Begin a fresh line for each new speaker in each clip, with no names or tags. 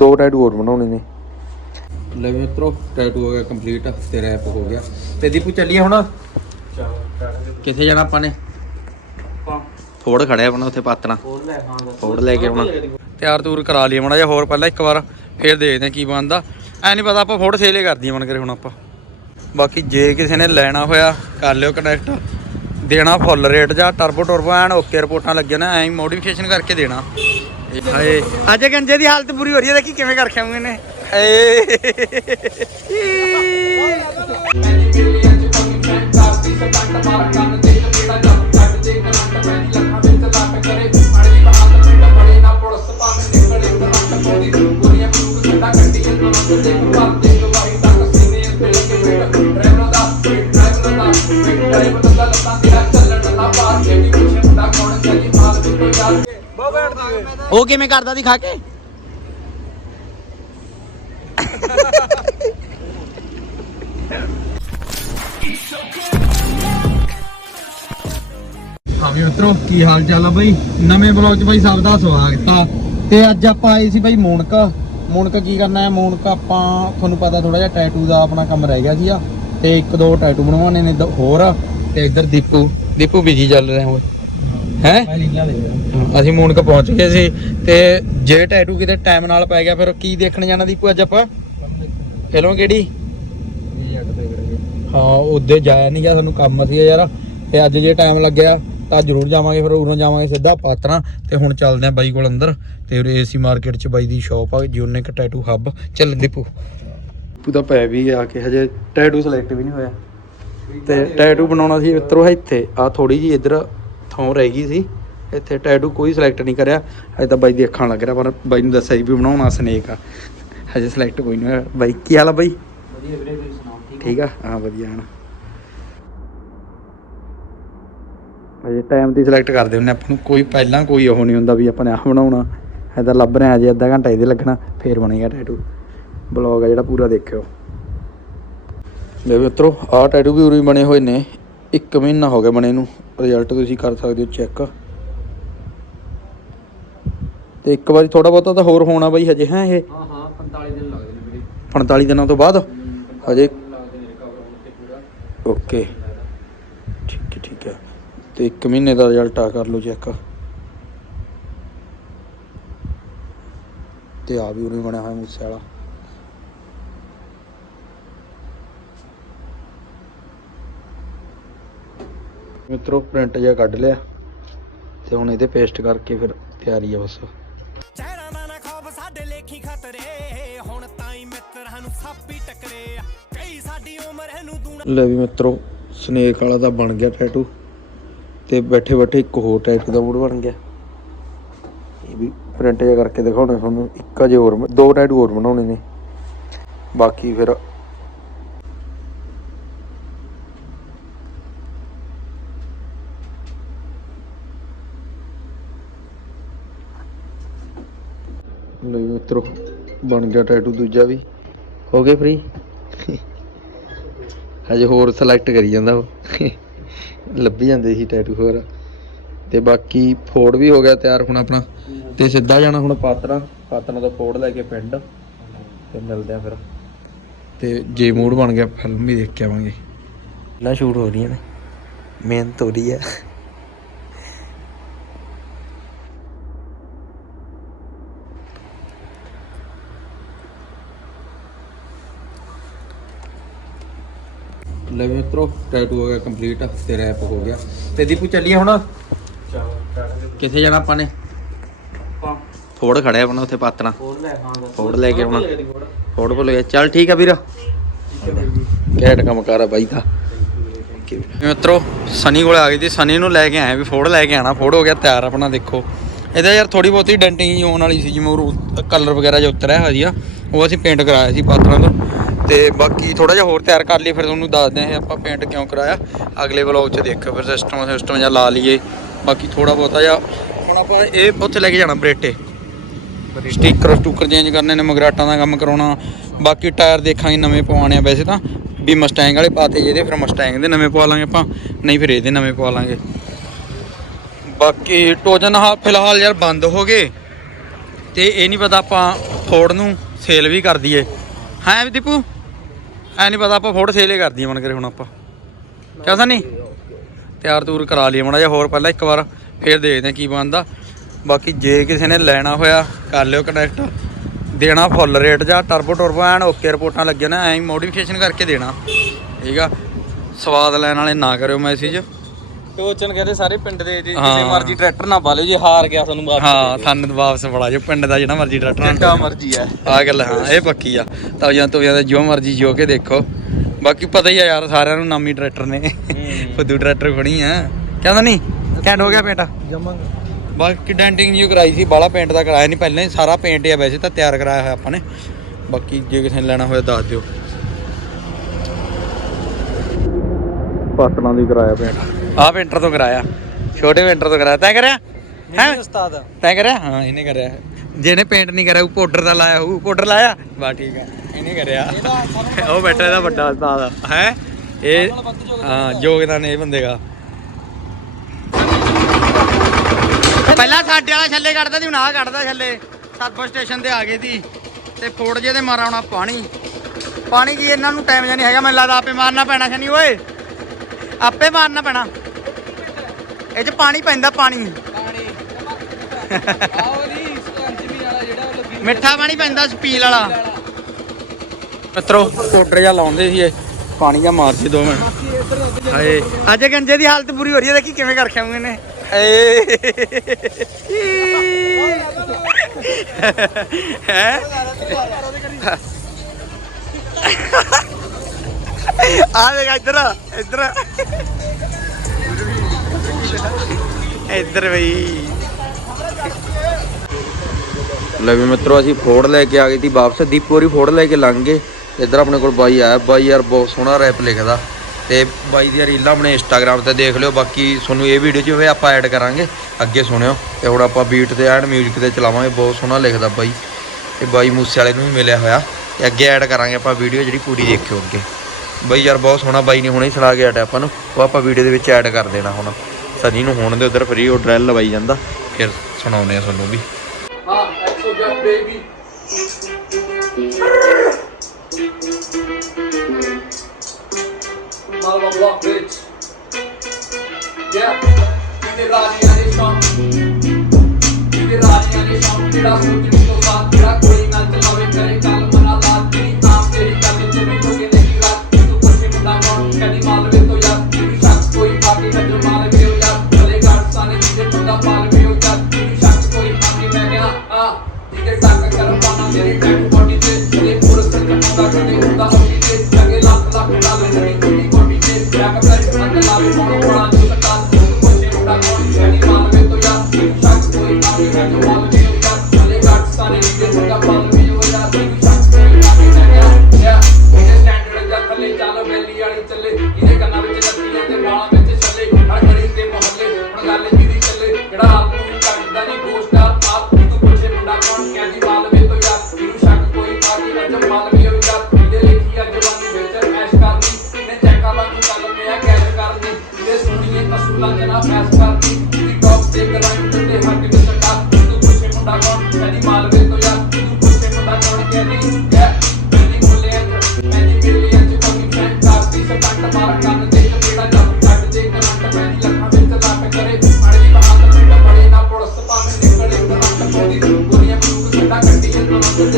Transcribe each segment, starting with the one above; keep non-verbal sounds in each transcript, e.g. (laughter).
ਦੋ ਟੈਟੂ ਹੋਰ ਬਣਾਉਣੇ ਨੇ। ਲੈ ਵੀ ਮਿੱਤਰੋ ਟੈਟੂ ਹੋ ਗਿਆ ਕੰਪਲੀਟ ਤੇ ਰੈਪ ਹੋ ਗਿਆ। ਤੇ ਦੀਪੂ ਚੱਲੀਏ ਹੁਣ? ਕਿੱਥੇ ਜਾਣਾ ਆਪਾਂ ਨੇ? ਫੋੜ ਖੜਿਆ ਆਪਣਾ ਉੱਥੇ ਪਾਤਣਾ ਫੋੜ ਲੈ ਕੇ ਆਉਣਾ। ਤਿਆਰ ਤੂਰ ਕਰਾ ਲਈ ਮੜਾ ਜਾਂ ਹੋਰ ਪਹਿਲਾਂ ਇੱਕ ਵਾਰ ਫੇਰ ਦੇਖਦੇ ਹਾਂ ਕੀ ਬਣਦਾ। ਐ ਨਹੀਂ ਪਤਾ ਆਪਾਂ ਫੋੜ ਸੇਲੇ ਕਰਦੀ ਮਨ ਕਰੇ ਹੁਣ ਆਪਾਂ। ਬਾਕੀ ਜੇ ਕਿਸੇ ਨੇ ਲੈਣਾ ਹੋਇਆ ਕਰ ਲਿਓ ਕਨੈਕਟ ਦੇਣਾ ਫੁੱਲ ਰੇਟ ਜਾਂ ਟਰਬੋ ਟਰਬੋ ਐਨ ਓਕੇ ਰਿਪੋਰਟਾਂ ਲੱਗੀਆਂ ਨੇ ਐਂ ਮੋਡੀਫਿਕੇਸ਼ਨ ਕਰਕੇ ਦੇਣਾ। ਹਾਏ। ਅੱਜ ਗੰਜੇ ਦੀ ਹਾਲਤ ਬੁਰੀ ਹੋ ਰਹੀ ਹੈ ਦੇਖੀ ਕਿਵੇਂ ਕਰ ਖਾਉਂਗੇ ਨੇ ਹਾਏ ਉਹ ਕਿਵੇਂ ਕਰਦਾ ਦੀ ਖਾ ਕੇ? ਹਾਂ ਵੀ ਮਿੱਤਰੋ ਕੀ ਹਾਲ ਚਾਲ ਆ ਬਈ? ਨਵੇਂ ਬਲੌਗ 'ਚ ਬਈ ਸਭ ਦਾ ਸਵਾਗਤ ਆ। ਤੇ ਅੱਜ ਆਪਾਂ ਆਏ ਸੀ ਬਈ ਮੋਨਕਾ। ਮੋਨਕਾ ਕੀ ਕਰਨਾ ਹੈ? ਮੋਨਕਾ ਆਪਾਂ ਤੁਹਾਨੂੰ ਪਤਾ ਥੋੜਾ ਜਿਹਾ ਟੈਟੂ ਦਾ ਆਪਣਾ ਕੰਮ ਰਹਿ ਗਿਆ ਸੀਗਾ। ਤੇ ਇੱਕ ਦੋ ਟੈਟੂ ਬਣਵਾਉਣੇ ਨੇ ਹੋਰ। ਤੇ ਇੱਧਰ ਦੀਪੂ ਦੀਪੂ ਬਿਜ਼ੀ ਚੱਲ ਰਿਹਾ ਹੋਏ ਹੈ? ਅਸੀਂ ਮੋਨਕਾ ਪਹੁੰਚ ਗਏ ਸੀ ਤੇ ਜੇ ਟੈਟੂ ਕਿਤੇ ਟਾਈਮ ਨਾਲ ਪੈ ਗਿਆ ਫਿਰ ਕੀ ਦੇਖਣ ਜਾਣਾ ਦੀਪੂ ਅੱਜ ਆਪਾਂ? ਫਿਲਮ ਕਿਹੜੀ? ਹਾਂ ਉਹਦੇ ਜਾਇਆ ਨਹੀਂ ਗਿਆ ਸਾਨੂੰ ਕੰਮ ਸੀ ਯਾਰ। ਤੇ ਅੱਜ ਜੇ ਟਾਈਮ ਲੱਗਿਆ ਤਾਂ ਜ਼ਰੂਰ ਜਾਵਾਂਗੇ ਫਿਰ ਉਰੋਂ ਜਾਵਾਂਗੇ ਸਿੱਧਾ ਪਾਤਰਾ। ਤੇ ਹੁਣ ਚੱਲਦੇ ਆ ਬਾਈ ਕੋਲ ਅੰਦਰ ਤੇ ਉਰੇ ਏਸੀ ਮਾਰਕੀਟ 'ਚ ਬਾਈ ਦੀ ਸ਼ਾਪ ਆ ਯੂਨਿਕ ਟੈਟੂ ਹੱਬ ਚੱਲ ਦੀਪੂ। ਪੂਦਾ ਪੈ ਵੀ ਗਿਆ ਕਿ ਹਜੇ ਟੈਟੂ ਸਿਲੈਕਟ ਵੀ ਨਹੀਂ ਹੋਇਆ। ਤੇ ਟੈਟੂ ਬਣਾਉਣਾ ਸੀ ਮਿੱਤਰੋ ਇੱਥੇ ਆ ਥੋੜੀ ਜੀ ਇੱਧਰ ਥਾਂ ਰਹਿ ਗਈ ਸੀ। ਇੱਥੇ ਟੈਟੂ ਕੋਈ ਸਿਲੈਕਟ ਨਹੀਂ ਕਰਿਆ। ਅਜੇ ਤਾਂ ਬਾਈ ਦੇਖਣ ਲੱਗ ਰਿਹਾ ਪਰ ਬਾਈ ਨੂੰ ਦੱਸਿਆ ਸੀ ਵੀ ਬਣਾਉਣਾ ਸਨੇਕ ਆ। ਹਜੇ ਸਿਲੈਕਟ ਕੋਈ ਨਹੀਂ ਹੋਇਆ। ਬਾਈ ਕੀ ਹਾਲ ਆ ਬਾਈ?
ਵਧੀਆ ਵੀਰੇ ਤੁਸੀਂ ਸੁਣਾਓ
ਠੀਕ ਆ? ਹਾਂ ਵਧੀਆ ਹਨ ਅਜੇ ਟਾਈਮ ਦੀ ਸਿਲੈਕਟ ਕਰਦੇ ਹੁੰਨੇ ਆਪਾਂ ਨੂੰ। ਕੋਈ ਪਹਿਲਾਂ ਕੋਈ ਉਹ ਨਹੀਂ ਹੁੰਦਾ ਵੀ ਆਪਾਂ ਨੇ ਆਹ ਬਣਾਉਣਾ। ਇਹ ਤਾਂ ਲੱਭ ਰਿਹਾ ਅਜੇ ਅੱਧਾ ਘੰਟਾ ਇਹਦੇ ਲੱਗਣਾ ਫੇਰ ਬਣੇਗਾ ਟੈਟੂ ਬਲੌਗ ਆ ਜਿਹੜਾ ਪੂਰਾ ਦੇਖਿਓ। ਲੈ ਮਿੱਤਰੋ ਆਹ ਟੈਟੂ ਵੀ ਉਰੀ ਬਣੇ ਹੋਏ ਨੇ। 1 ਮਹੀਨਾ ਹੋ ਗਿਆ ਬਣੇ ਨੂੰ। ਰਿਜ਼ਲਟ ਤੁਸੀਂ ਕਰ ਸਕਦੇ ਹੋ ਚੈੱਕ ਤੇ ਇੱਕ ਵਾਰੀ ਥੋੜਾ ਬਹੁਤਾ ਤਾਂ ਹੋਰ ਹੋਣਾ ਬਈ ਹਜੇ ਹੈ ਇਹ?
ਹਾਂ ਹਾਂ 45 ਦਿਨ ਲੱਗਦੇ ਨੇ ਵੀਰੇ
45 ਦਿਨਾਂ ਤੋਂ ਬਾਅਦ? ਹਜੇ ਓਕੇ। ਠੀਕ ਹੈ ਠੀਕ ਹੈ। ਤੇ 1 ਮਹੀਨੇ ਦਾ ਰਿਜ਼ਲਟ ਆ ਕਰ ਲਓ ਚੈੱਕ ਤੇ ਆ ਵੀ ਉਹਨੇ ਬਣਿਆ ਹੋਇਆ ਮੂਸੇ ਵਾਲਾ। ਮਿੱਤਰੋ ਪ੍ਰਿੰਟ ਜਿਹਾ ਕੱਢ ਲਿਆ ਤੇ ਹੁਣ ਇਹਦੇ ਪੇਸਟ ਕਰਕੇ ਫਿਰ ਤਿਆਰੀ ਆ ਬਸ।
ਚਿਹਰਾ ਦਾ ਨਾ ਖੌਫ ਸਾਡੇ ਲੇਖੀ ਖਤਰੇ ਹੁਣ ਤਾਂ ਹੀ ਮਿੱਤਰਾਂ ਨੂੰ ਸੱਪ ਹੀ ਟਕਰੇ ਆ। ਕਈ ਸਾਡੀ ਉਮਰ ਇਹਨੂੰ ਦੂਣਾ
ਲੈ ਵੀ ਮਿੱਤਰੋ ਸਨੇਕ ਵਾਲਾ ਤਾਂ ਬਣ ਗਿਆ ਟੈਟੂ ਤੇ ਬੈਠੇ ਬੈਠੇ ਇੱਕ ਹੋਰ ਟੈਟੂ ਦਾ ਮੂਡ ਬਣ ਗਿਆ। ਇਹ ਵੀ ਪ੍ਰਿੰਟ ਜਿਹਾ ਕਰਕੇ ਦਿਖਾਉਣਾ ਤੁਹਾਨੂੰ ਇੱਕ ਅਜੇ ਹੋਰ ਦੋ ਟੈਟੂ ਹੋਰ ਬਣਾਉਣੇ ਨੇ। ਬਾਕੀ ਫਿਰ ਲੈ ਵੀ ਮਿੱਤਰੋ ਬਣ ਗਿਆ ਟੈਟੂ ਦੂਜਾ ਵੀ। ਹੋ ਗਏ ਫ੍ਰੀ ਹਜੇ ਹੋਰ ਸਿਲੈਕਟ ਕਰੀ ਜਾਂਦਾ ਉਹ। ਲੱਭੀ ਜਾਂਦੇ ਸੀ ਟੈਟੂ ਹੋਰ। ਤੇ ਬਾਕੀ ਫੋੜ ਵੀ ਹੋ ਗਿਆ ਤਿਆਰ ਹੁਣ ਆਪਣਾ। ਤੇ ਸਿੱਧਾ ਜਾਣਾ ਹੁਣ ਪਾਤਰਾ। ਪਾਤਰਾ ਤੋਂ ਫੋੜ ਲੈ ਕੇ ਪਿੰਡ। ਤੇ ਮਿਲਦੇ ਆ ਫਿਰ। ਤੇ ਜੇ ਮੂਡ ਬਣ ਗਿਆ ਫਿਲਮ ਵੀ ਦੇਖ ਕੇ ਆਵਾਂਗੇ। ਨਾ ਸ਼ੂਟ ਹੋ ਰਹੀਆਂ ਨੇ। ਮਿਹਨਤ ਹੋ ਰਹੀ ਹੈ। ਲੈ ਵੀ ਮਿੱਤਰੋ ਟੈਟੂ ਹੋ ਗਿਆ ਕੰਪਲੀਟ ਤੇ ਰੈਪ ਹੋ ਗਿਆ। ਤੇ ਦੀਪੂ ਚੱਲੀਏ ਹੁਣ? ਕਿੱਥੇ ਜਾਣਾ ਆਪਾਂ ਨੇ? ਫੋੜ ਖੜਿਆ ਆਪਣਾ ਉੱਥੇ ਪਾਤਣਾ।
ਹਾਂ
ਫੋੜ ਲੈ ਕੇ ਆਉਣਾ ਫੋੜ। ਭੁੱਲ ਗਿਆ। ਚੱਲ ਠੀਕ ਆ ਵੀਰ। ਘੈਂਟ ਕੰਮ ਕਰ ਆ ਬਾਈ ਦਾ। ਮਿੱਤਰੋ ਸਨੀ ਕੋਲ ਆ ਗਈ ਸੀ। ਸਨੀ ਨੂੰ ਲੈ ਕੇ ਆਏ ਵੀ ਫੋੜ ਲੈ ਕੇ ਆਣਾ ਫੋੜ ਹੋ ਗਿਆ ਤਿਆਰ ਆਪਣਾ ਦੇਖੋ। ਇਹਦਾ ਯਾਰ ਥੋੜੀ ਬਹੁਤੀ ਡੈਂਟਿੰਗ ਜੀ ਹੋਣ ਵਾਲੀ ਸੀ ਜਿਵੇਂ ਉਹ ਕਲਰ ਵਗੈਰਾ ਜੋ ਉਤਰਿਆ ਹੋਇਆ ਸੀਗਾ। ਉਹ ਅਸੀਂ ਪੇਂਟ ਕਰਾਇਆ ਸੀ ਪਾਤਰਾਂ ਤੋਂ। ਤੇ ਬਾਕੀ ਥੋੜਾ ਜਿਹਾ ਹੋਰ ਤਿਆਰ ਕਰ ਲਈ ਫਿਰ ਤੁਹਾਨੂੰ ਦੱਸਦੇ ਹਾਂ ਆਪਾਂ ਪੇਂਟ ਕਿਉਂ ਕਰਾਇਆ। ਅਗਲੇ ਵਲੌਗ 'ਚ ਦੇਖਿਓ ਫਿਰ ਸਿਸਟਮ ਸਿਸਟਮ ਜਾਂ ਲਾ ਲਈਏ। ਬਾਕੀ ਥੋੜਾ ਬਹੁਤਾ ਜਿਹਾ ਹੁਣ ਆਪਾਂ ਇਹ ਉੱਥੇ ਲੈ ਕੇ ਜਾਣਾ ਬਰੇਟੇ ਸਟicker ਸਟੂਕਰ ਚੇਂਜ ਕਰਨੇ ਨੇ ਮਗਰਾਟਾਂ ਦਾ ਕੰਮ ਕਰਾਉਣਾ। ਬਾਕੀ ਟਾਇਰ ਦੇਖਾਂਗੇ ਨਵੇਂ ਪਵਾਉਣੇ ਆ ਵੈਸੇ ਤਾਂ। ਵੀ ਮਸਟੈਂਗ ਵਾਲੇ ਪਾਤੇ ਜਿਹਦੇ ਫਿਰ ਮਸਟੈਂਗ ਦੇ ਨਵੇਂ ਪਵਾ ਲਾਂਗੇ ਆਪਾਂ। ਨਹੀਂ ਫਿਰ ਇਹਦੇ ਨਵੇਂ ਪਵਾ ਲਾਂਗੇ। ਬਾਕੀ ਟੋਜਨ ਹਾ ਫਿਲਹਾਲ ਯਾਰ ਬੰਦ ਹੋ ਗਏ। ਤੇ ਇਹ ਨਹੀਂ ਪਤਾ ਆਪਾਂ ਫੋਰਡ ਨੂੰ ਸੇਲ ਵੀ ਕਰ ਦਈਏ। ਹੈ ਦੀਪੂ? ਐ ਨਹੀਂ ਪਤਾ ਆਪਾਂ ਫੋਟੋ ਸੇਲ ਹੀ ਕਰ ਮਨ ਕਰੇ ਹੁਣ ਆਪਾਂ। ਕਿਆ ਨਹੀਂ ਤਿਆਰ ਤੂਰ ਕਰਾ ਲਈ ਮਾੜਾ ਜਿਹਾ ਹੋਰ ਪਹਿਲਾਂ ਇੱਕ ਵਾਰ ਫੇਰ ਦੇਖਦੇ ਹਾਂ ਕੀ ਬਣਦਾ। ਬਾਕੀ ਜੇ ਕਿਸੇ ਨੇ ਲੈਣਾ ਹੋਇਆ, ਕਰ ਲਿਓ ਕਨੈਕਟ ਦੇਣਾ ਫੁੱਲ ਰੇਟ ਜਾਂ ਟਰਬੋ ਟਰਬੋ ਐਨ ਓਕੇ ਰਿਪੋਰਟਾਂ ਲੱਗੀਆਂ ਨਾ, ਐਂ ਮੋਡੀਫਿਕੇਸ਼ਨ ਕਰਕੇ ਦੇਣਾ। ਠੀਕ ਆ? ਸਵਾਦ ਲੈਣ ਵਾਲੇ ਨਾ ਕਰਿਓ ਮੈਸੇਜ
ਟੋਚਨ ਕਹਿੰਦੇ ਸਾਰੇ ਪਿੰਡ ਦੇ ਜੀ। ਜਿਵੇਂ ਮਰਜ਼ੀ ਟਰੈਕਟਰ ਨਾ ਪਾ ਲਿਓ ਜੇ ਹਾਰ ਗਿਆ ਤੁਹਾਨੂੰ ਵਾਪਸ
ਹਾਂ ਸਾਨੂੰ ਵਾਪਸ ਫੜਾ ਜੋ ਪਿੰਡ ਦਾ ਜਿਹੜਾ ਮਰਜ਼ੀ
ਜਿੱਡਾ
ਡਾਕਟਰ
ਮਰਜ਼ੀ ਹੈ
ਆ ਗੱਲ ਹਾਂ ਇਹ ਪੱਕੀ ਆ। ਤਾਂ ਜਾਂ ਤੋਂ ਜਾਂ ਜੋ ਮਰਜ਼ੀ ਜੋ ਕੇ ਦੇਖੋ। ਬਾਕੀ ਪਤਾ ਹੀ ਆ ਯਾਰ ਸਾਰਿਆਂ ਨੂੰ ਨਾਮੀ ਟਰੈਕਟਰ ਨੇ। ਫੁੱਦੂ ਟਰੈਕਟਰ ਖੜੀ ਆ। ਕਹਿੰਦਾ ਨਹੀਂ ਕੈਂਡ ਹੋ ਗਿਆ ਪੇਂਟ?
ਜਮਾਂਗਾ।
ਬਾਕੀ ਡੈਂਟਿੰਗ ਜੀ ਕਰਾਈ ਸੀ ਬਾਲਾ ਪੇਂਟ ਦਾ ਕਰਾਇਆ ਨਹੀਂ ਪਹਿਲਾਂ ਹੀ ਸਾਰਾ ਪੇਂਟ ਆ ਵੈਸੇ ਤਾਂ ਤਿਆਰ ਕਰਾਇਆ ਹੋਇਆ ਆਪਾਂ ਨੇ। ਬਾਕੀ ਜੇ ਕਿਸੇ ਨੇ ਲੈਣਾ ਹੋਇਆ ਦੱਸ ਦਿਓ। ਪਾਟਣਾ ਦੀ ਕਰਾਇਆ ਪੇਂਟ। ਆ ਪੇਂਟਰ ਤੋਂ ਕਰਾਇਆ। ਛੋਟੇ ਪੇਂਟਰ ਤੋਂ ਕਰਾਇਆ। ਤੈਂ ਕਰਿਆ? ਹੈ?
ਉਸਤਾਦ।
ਤੈਂ ਕਰਿਆ? ਹਾਂ ਇਹਨੇ ਕਰਿਆ। ਜਿਹਨੇ ਪੇਂਟ ਨਹੀਂ ਕਰਿਆ ਉਹ ਪਾਊਡਰ ਦਾ ਲਾਇਆ ਹੋਊ। ਪਾਊਡਰ ਲਾਇਆ? ਬਾ ਠੀਕ ਹੈ ਇਹਨੇ ਕਰਿਆ। (laughs) ਉਹ ਬੈਠਾ ਇਹਦਾ ਵੱਡਾ ਉਸਤਾਦ ਹੈ? ਇਹ ਹਾਂ ਯੋਗਦਾਨ ਇਹ ਬੰਦੇ ਦਾ। ਪਹਿਲਾਂ ਸਾਡੇ ਵਾਲਾ ਛੱਲੇ ਕੱਢਦਾ ਸੀ ਹੁਣ ਆਹ ਕੱਢਦਾ ਛੱਲੇ। ਸਤਪੁਰ ਸਟੇਸ਼ਨ ਤੇ ਆ ਗਏ ਸੀ। ਤੇ ਫੋੜ ਜੇ ਤੇ ਮਾਰਾ ਆਉਣਾ ਪਾਣੀ। ਪਾਣੀ ਕੀ ਇਹਨਾਂ ਨੂੰ ਟਾਈਮ ਜਾਂ ਨਹੀਂ ਹੈਗਾ। ਮੈਨੂੰ ਲੱਗਦਾ ਆਪੇ ਮਾਰਨਾ ਪੈਣਾ ਸ਼ਨੀ ਓਏ। ਆਪੇ ਮਾਰਨਾ ਪੈਣਾ। ਇਹ ਚ ਪਾਣੀ ਪੈਂਦਾ ਪਾਣੀ
ਪਾਣੀ। ਆਓ ਜੀ ਪੰਚਮੀ ਵਾਲਾ ਜਿਹੜਾ ਉਹ ਲੱਗੀ
ਮਿੱਠਾ ਪਾਣੀ ਪੈਂਦਾ ਸਪੀਲ ਵਾਲਾ। ਮਿੱਤਰੋ ਪਾਊਡਰ ਜਿਹਾ ਲਾਉਂਦੇ ਸੀ ਇਹ। ਪਾਣੀ ਜਾਂ ਮਾਰ ਸੀ 2 ਮਿੰਟ ਹਾਏ। ਅੱਜ ਗੰਜੇ ਦੀ ਹਾਲਤ ਬੁਰੀ ਹੋ ਰਹੀ ਹੈ ਦੇਖੀ ਕਿਵੇਂ ਕਰ ਖਾਉਂਗੇ ਨੇ ਏ। ਹੈ? ਆ ਦੇਖ ਇੱਧਰ ਇੱਧਰ। ਇੱਧਰ ਬਈ। ਲੈ ਵੀ ਮਿੱਤਰੋ, ਅਸੀਂ ਫੋੜ ਲੈ ਕੇ ਆ ਗਏ ਸੀ ਵਾਪਸ। ਦੀਪੋਰੀ ਫੋੜ ਲੈ ਕੇ ਲੰਘ ਗਏ। ਇੱਧਰ ਆਪਣੇ ਕੋਲ ਬਾਈ ਆਇਆ। ਬਾਈ ਯਾਰ, ਬਹੁਤ ਸੋਹਣਾ ਰੈਪ ਲਿਖਦਾ। ਤੇ ਬਾਈ ਦੀਆਂ ਰੀਲਾਂ ਆਪਣੇ ਇੰਸਟਾਗ੍ਰam ਤੇ ਦੇਖ ਲਿਓ। ਬਾਕੀ ਤੁਹਾਨੂੰ ਇਹ ਵੀਡੀਓ 'ਚ ਵੀ ਆਪਾਂ ਐਡ ਕਰਾਂਗੇ। ਅੱਗੇ ਸੁਣਿਓ। ਤੇ ਹੁਣ ਆਪਾਂ ਬੀਟ ਤੇ ਐਂਡ 뮤직 ਤੇ ਚਲਾਵਾਂਗੇ। ਬਹੁਤ ਸੋਹਣਾ ਲਿਖਦਾ ਬਾਈ। ਤੇ ਬਾਈ ਮੂਸੇ ਵਾਲੇ ਨੂੰ ਵੀ ਮਿਲਿਆ ਹੋਇਆ। ਤੇ ਅੱਗੇ ਐਡ ਕਰਾਂਗੇ ਆਪਾਂ ਵੀਡੀਓ ਜਿਹੜੀ ਪੂਰੀ ਦੇਖਿਓ ਅੱਗੇ। ਬਾਈ ਯਾਰ, ਬਹੁਤ ਸੋਹਣਾ ਬਾਈ ਨੇ ਹੁਣੇ ਹੀ ਸੁਣਾ ਕੇ ਹਟਿਆ ਆਪਾਂ ਨੂੰ। ਉਹ ਆਪਾਂ ਵੀਡੀਓ ਦੇ ਵਿੱਚ ਐਡ ਕਰ ਦੇਣਾ ਹੁਣ। ਸਨੀ ਨੂੰ ਹੋਣ ਦੇ ਉਧਰ ਫਰੀ ਉਹ ਡਰੈਲ ਲਵਾਈ ਜਾਂਦਾ। ਫਿਰ ਸੁਣਾਉਂਦੇ ਆ ਤੁਹਾਨੂੰ ਵੀ।
ਹਾਂ। ਐਕਸੋ ਜੱਟ ਬੇਬੀ ਮਾਲਵਾ ਬਲੌਕ ਵਿੱਚ ਯਾ ਇਹਦੇ ਰਾਜੀਆਂ ਦੇ ਸ਼ੌਂਕ ਇਹਦੇ ਰਾਜੀਆਂ ਦੇ ਸ਼ੌਂਕ ਜਿਹੜਾ ਸੋਚਣੀ ਤੋਂ ਬਾਅਦ ਜਿਹੜਾ ਬੋਡੀ ਤੇ ਬੈਕ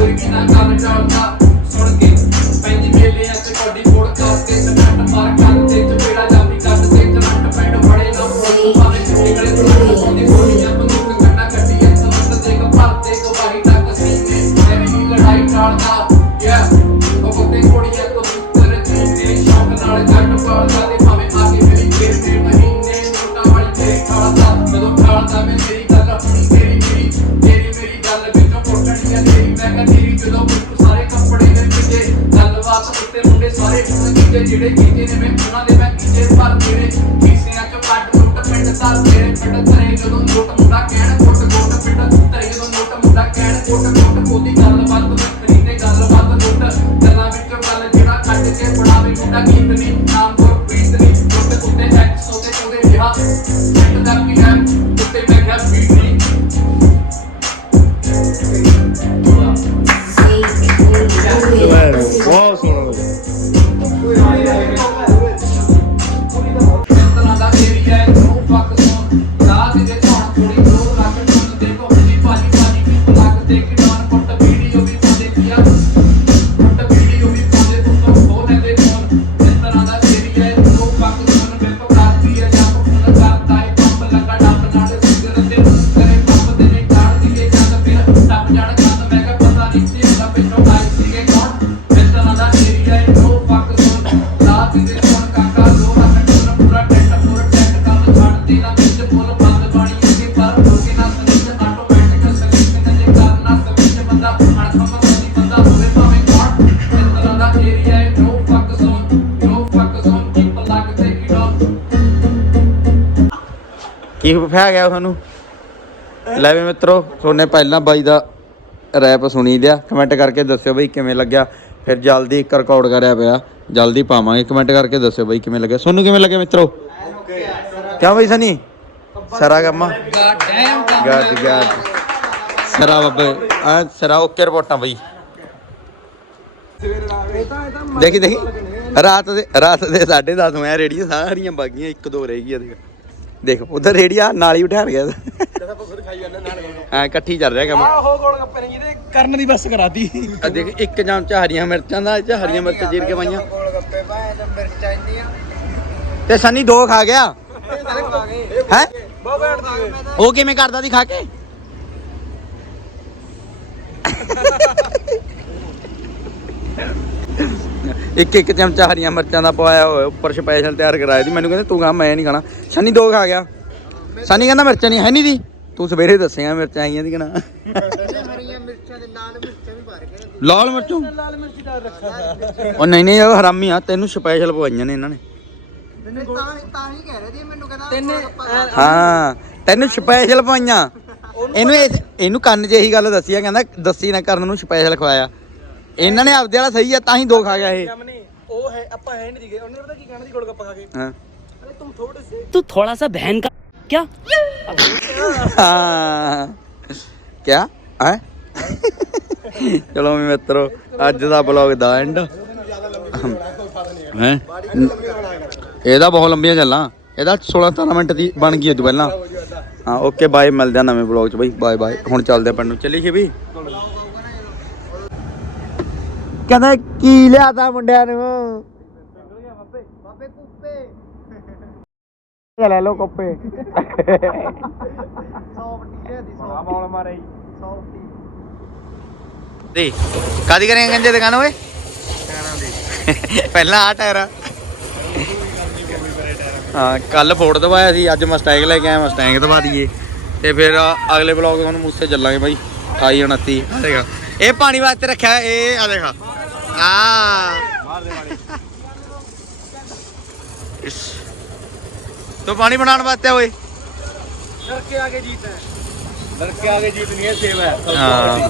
ਨਦੀਨੇ ਕੋਈ ਵੀ ਨਾ ਗੱਲ ਜਿਹੜੇ ਕੀਤੇ ਨੇ ਮੈਂ ਉਹਨਾਂ ਕੀ
ਫੈ ਗਿਆ ਤੁਹਾਨੂੰ? ਲੈ ਵੀ ਮਿੱਤਰੋ, ਤੁਹਾਨੇ ਪਹਿਲਾਂ ਬਾਈ ਦਾ ਰੈਪ ਸੁਣੀ ਲਿਆ। ਕਮੈਂਟ ਕਰਕੇ ਦੱਸਿਓ ਬਈ ਕਿਵੇਂ ਲੱਗਿਆ। ਫਿਰ ਜਲਦੀ ਇੱਕ ਰਿਕਾਰਡ ਕਰਿਆ ਪਿਆ। ਜਲਦੀ ਪਾਵਾਂਗੇ। ਕਮੈਂਟ ਕਰਕੇ ਦੱਸਿਓ ਬਈ ਕਿਵੇਂ ਲੱਗਿਆ। ਤੁਹਾਨੂੰ ਕਿਵੇਂ ਲੱਗਿਆ ਮਿੱਤਰੋ? ਕਿਉਂ ਬਈ ਸਨੀ? ਸਰਾ ਕੰਮਾ ਗੱਡ ਗੱਡ ਸਰਾ ਬੱਬੇ। ਆ ਸਰਾ ਓਕੇ ਰਿਪੋਰਟਾਂ ਬਈ। ਦੇਖੀ ਦੇਖੀ। ਰਾਤ ਦੇ ਰਾਤ ਦੇ 10:30 ਮੈਂ ਰੇੜੀਆਂ ਸਾਰੀਆਂ ਬਾਗੀਆਂ, ਇੱਕ ਦੋ ਰਹਿ ਗਈਆਂ, ਦੇਖ। ਦੇਖ ਉਧਰ ਰੇੜੀਆਂ ਨਾਲ ਹੀ ਬਿਠਾ ਗਿਆ ਹਾਂ ਇਕੱਠੀ ਚੱਲ ਰਿਹਾ ਕੰਮ।
ਆਹੋ ਗੋਲ ਗੱਪੇ ਨੇ ਜਿਹਦੇ ਕਰਨ ਦੀ ਬਸ ਕਰਾਤੀ
ਆ ਦੇਖ ਇੱਕ ਜਾਮ ਚ ਹਰੀਆਂ ਮਿਰਚਾਂ ਦਾ ਇਹ ਚ ਹਰੀਆਂ ਮਿਰਚਾਂ ਜੀਰ ਕੇ ਪਾਈਆਂ।
ਗੋਲ ਗੱਪੇ ਪਾਏ ਤੇ ਮਿਰਚਾਂ ਇੰਨੀਆਂ।
ਤੇ ਸਨੀ ਦੋ ਖਾ ਗਿਆ। ਹੈ?
ਬਹੁਤ ਬੈਠਦੀ
ਉਹ ਕਿਵੇਂ ਕਰਦਾ ਦੀ ਖਾ ਕੇ? ਇੱਕ ਇੱਕ ਚਮਚਾ ਹਰੀਆਂ ਮਿਰਚਾਂ ਦਾ ਪਵਾਇਆ ਹੋਇਆ ਉੱਪਰ ਸਪੈਸ਼ਲ ਤਿਆਰ ਕਰਾਇਆ ਸੀ। ਮੈਨੂੰ ਕਹਿੰਦੇ ਤੂੰ ਖਾ ਮੈਂ ਨਹੀਂ ਖਾਣਾ। ਸਨੀ ਦੋ ਖਾ ਗਿਆ। ਸਨੀ ਕਹਿੰਦਾ ਮਿਰਚਾਂ ਨਹੀਂ ਹੈ ਨਹੀਂ ਦੀ? ਤੂੰ ਸਵੇਰੇ ਦੱਸੇਗਾ ਮਿਰਚਾਂ ਆਈਆਂ ਦੀ ਕਿ ਨਾ।
ਹਰੀਆਂ ਮਿਰਚਾਂ ਦੇ ਲਾਲ ਮਿਰਚਾਂ ਵੀ ਭਰ ਕੇ
ਲਾਲ ਮਿਰਚੋਂ
ਲਾਲ ਮਿਰਚ ਦਾ ਰੱਖਾ
ਉਹ ਨਹੀਂ ਨਹੀਂ ਉਹ ਹਰਾਮੀ ਆ ਤੈਨੂੰ ਸਪੈਸ਼ਲ ਪਵਾਈਆਂ ਨੇ ਇਹਨਾਂ ਨੇ।
ਤਾਂ ਤਾਂ ਹੀ ਕਹਿ ਰਹੇ ਸੀ ਮੈਨੂੰ ਕਹਿੰਦਾ ਤਿੰਨ
ਹਾਂ ਤੈਨੂੰ ਸਪੈਸ਼ਲ ਪਵਾਈਆਂ। ਇਹਨੂੰ ਇਹਨੂੰ ਕੰਨ 'ਚ ਇਹੀ ਗੱਲ ਦੱਸੀ ਆ ਕਹਿੰਦਾ ਦੱਸੀ ਨਾ ਕਰਨ ਨੂੰ ਸਪੈਸ਼ਲ ਖਵਾਇਆ। ਇਹਨਾਂ ਨੇ ਆਪਦੇ ਵਾਲਾ ਸਹੀ ਆ ਤਾਂ ਹੀ ਦੋ ਖਾ ਗਿਆ ਇਹ।
ਤੂੰ ਥੋੜਾ ਸਾ।
ਬਹਿਨ ਦਾ
ਕਿਆ? ਕਿਆ? ਹੈ? ਚਲੋ ਮੇ ਮਿੱਤਰੋ ਅੱਜ ਦਾ ਬਲੌਗ ਦਾ ਐਂਡ ਹੈ? ਇਹਦਾ ਬਹੁਤ ਲੰਬੀਆਂ ਗੱਲਾਂ ਇਹਦਾ 16 17 ਮਿੰਟ ਦੀ ਬਣ ਗਈ ਇਹ ਪਹਿਲਾਂ। ਹਾਂ ਓਕੇ ਬਾਏ ਮਿਲਦੇ ਆ ਨਵੇਂ ਬਲੌਗ 'ਚ ਬਈ। ਬਾਏ ਬਾਏ ਹੁਣ ਚੱਲਦੇ ਆਪਾਂ ਨੂੰ। ਚੱਲੀਏ ਵੀ ਕਹਿੰਦਾ ਕੀ ਲਿਆਦਾ ਮੁੰਡਿਆਂ ਨੂੰ?
ਬਾਬੇ ਕੁੱਪੇ
ਲੈ ਲੋ ਕੋਪੇ।
ਸੌਫਟੀ ਹੈ ਸੌਫਟੀ
ਬੋਲ ਮਾਰੇ
ਸੌਫਟੀ
ਦੇ ਕਾਦੀ ਕरेंगे ਗੰਜੇ ਦੁਕਾਨ ਓਏ? ਪਹਿਲਾਂ ਆ ਟਾਇਰ ਹਾਂ ਕੱਲ ਫੋੜ ਦਵਾਇਆ ਸੀ, ਅੱਜ ਮਸਟੈਂਗ ਲੈ ਕੇ ਆਇਆ ਮਸਟੈਂਗ ਦਵਾ ਦਈਏ। ਤੇ ਫਿਰ ਅਗਲੇ ਬਲੌਗ ਤੁਹਾਨੂੰ ਮੂਸੇ ਚੱਲਾਂਗੇ ਬਾਈ 28 29 ਆ ਦੇਖਾ। ਇਹ ਪਾਣੀ ਵਾਸਤੇ ਰੱਖਿਆ, ਇਹ ਆ ਦੇਖਾ। ਆ ਤੋ ਪਾਣੀ ਬਣਾਉਣ ਵਾਸਤੇ ਓਏ।
ਲੜਕੇ ਆਗੇ ਜੀਤ ਹੈ। ਲੜਕੇ ਆਗੇ ਜੀਤ ਨਹੀਂ ਹੈ ਸੇਵ ਹੈ।
ਹਾਂ।